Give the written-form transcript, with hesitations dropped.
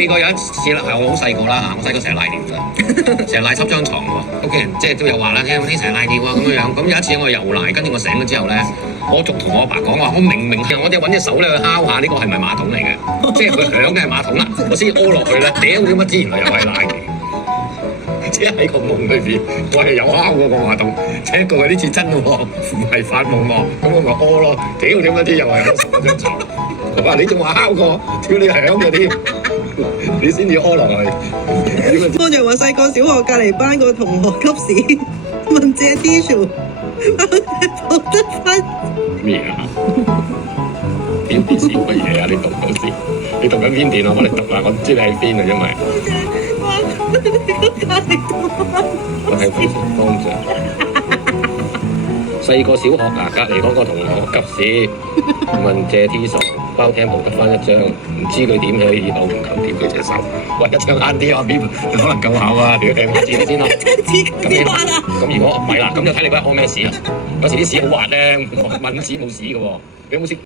試過有一次啦，係我好細個啦嚇，我細個成日賴尿㗎，成日賴濕張床喎。屋企人即係都有話啦，聽啲成日賴尿啊咁樣樣。咁有一次我又賴，跟住我醒咗之後咧，我仲同我阿爸講話，我明我哋揾隻手咧去敲下呢個係咪馬桶嚟嘅，即係佢響嘅係馬桶啦，我先屙落去咧，屌點乜知原來又係賴嚟。即係喺個夢裏邊，我係有敲過個馬桶，即係過呢次真喎，唔係發夢喎。咁我咪屙咯，屌點乜知又係我濕張床。我話你仲話敲過，屌你響嘅添，你先至屙落去。我就話細個小學隔離班個同學急屎問借 tissue， 跑得翻咩啊？邊啲小乜嘢啊？你讀到先？你讀緊邊段啊？我哋讀啦，我唔知你喺邊啊，因為我喺方丈。細個小學啊，隔離嗰個同學急屎問借 tissue， 包廳冇得翻一張，唔知佢點起以後唔求掂佢隻手，喂一張慳啲啊，邊可能夠考啊？你要訂下字先啦。咁如果唔係啦，咁就睇你嗰日屙咩屎啦。有時啲屎好滑咧，問屎冇屎嘅喎，你有冇試？